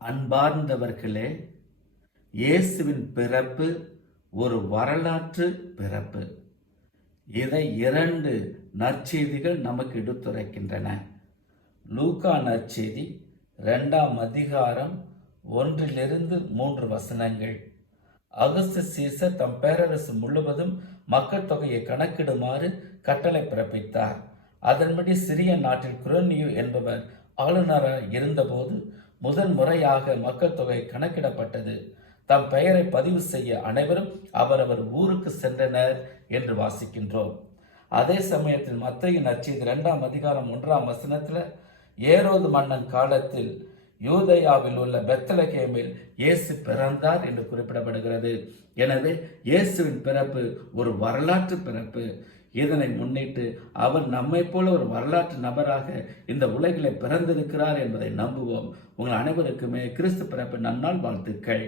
அன்பார்ந்தவர்களே, இயேசுவின் பிறப்பு ஒரு வரலாற்று பிறப்பு. இதை 2 நற்செய்திகள் நமக்கு எடுத்துரைக்கின்றன. லூக்கா நற்செய்தி 2ஆம் அதிகாரம் 1-3 வசனங்கள். அகுஸ்து சீசர் தம் பேரரசு முழுவதும் மக்கள் தொகையை கணக்கிடுமாறு கட்டளை பிறப்பித்தார். அதன்படி சிறிய நாட்டில் குரோனியு என்பவர் ஆளுநராக இருந்தபோது முதல் முறையாக மக்கள் தொகை கணக்கிடப்பட்டது. தம் பெயரை பதிவு செய்ய அனைவரும் அவரவர் ஊருக்கு சென்றனர் என்று வாசிக்கின்றோம். அதே சமயத்தில் மத்தேயு நற்செய்தி 2ஆம் அதிகாரம் 1ஆம் வசனத்தில் ஏரோது மன்னன் காலத்தில் யூதேயாவில் உள்ள பெத்லகேமில் இயேசு பிறந்தார் என்று குறிப்பிடப்படுகிறது. எனவே இயேசுவின் பிறப்பு ஒரு வரலாற்று பிறப்பு. இதனை முன்னிட்டு அவர் நம்மை போல ஒரு வரலாற்று நபராக இந்த உலகிலே பிறந்திருக்கிறார் என்பதை நம்புவோம். உங்கள் அனைவருக்குமே கிறிஸ்து பிறப்பு நன்னாள் வாழ்த்துக்கள்.